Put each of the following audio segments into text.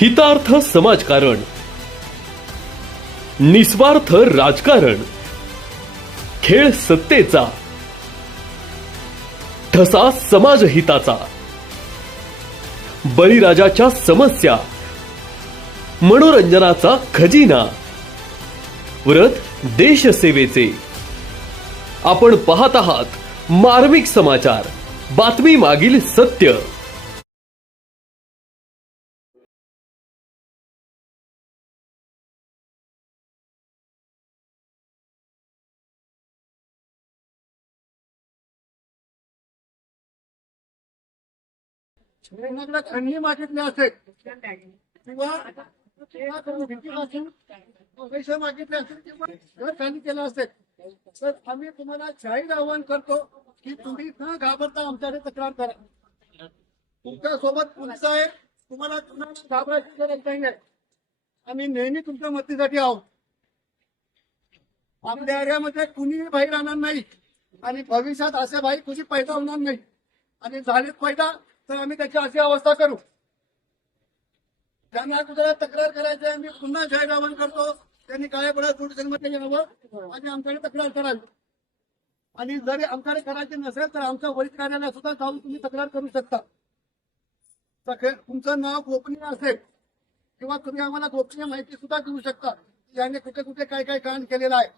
हितार्थ समाजकारण, निस्वार्थ राजकारण, खेळ सत्तेचा, ठसा समाजहिताचा, बळीराजाच्या समस्या, मनोरंजनाचा खजिना, व्रत देशसेवेचे. आपण पाहत आहात मार्मिक समाचार, बातमी मागील सत्य. खंडणी मागितली असेल किंवा पैसे मागितले असेल किंवा घर खाली केलं असेल तर आम्ही तुम्हाला जाहीर आवाहन करतो की तुम्ही न घाबरता आमच्याकडे तक्रार करा. तुमच्या सोबत पोलीस आहे, तुम्हाला घाबरायची गरज नाही आहे. आम्ही नेहमी तुमच्या मदतीसाठी आहोत. आपल्या एरियामध्ये कुणीही बाहेर राहणार नाही आणि भविष्यात असे भाई कुणी पैदा होणार नाही आणि झालेत पैदा तर आम्ही त्याची अशी अवस्था करू. त्यांना अगोदर तक्रार करायची आहे. मी पुन्हा जाहीर आवाहन करतो त्यांनी काय बळा दूरसंमध्ये यावं आणि आमच्याकडे तक्रार करावी. आणि जरी आमच्याकडे करायची नसेल तर आमच्या वरिष्ठ कार्यालयात सुद्धा जाऊन तुम्ही तक्रार करू शकता. तुमचं नाव गोपनीय असेल किंवा तुम्ही आम्हाला गोपनीय माहिती सुद्धा देऊ शकता याने कुठे कुठे काय काय कांड केलेलं आहे.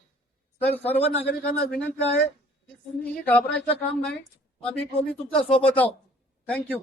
तर सर्व नागरिकांना विनंती आहे की तुम्हीही घाबरायचं काम नाही. आम्ही कोणी तुमच्या सोबत आहोत. थँक्यू.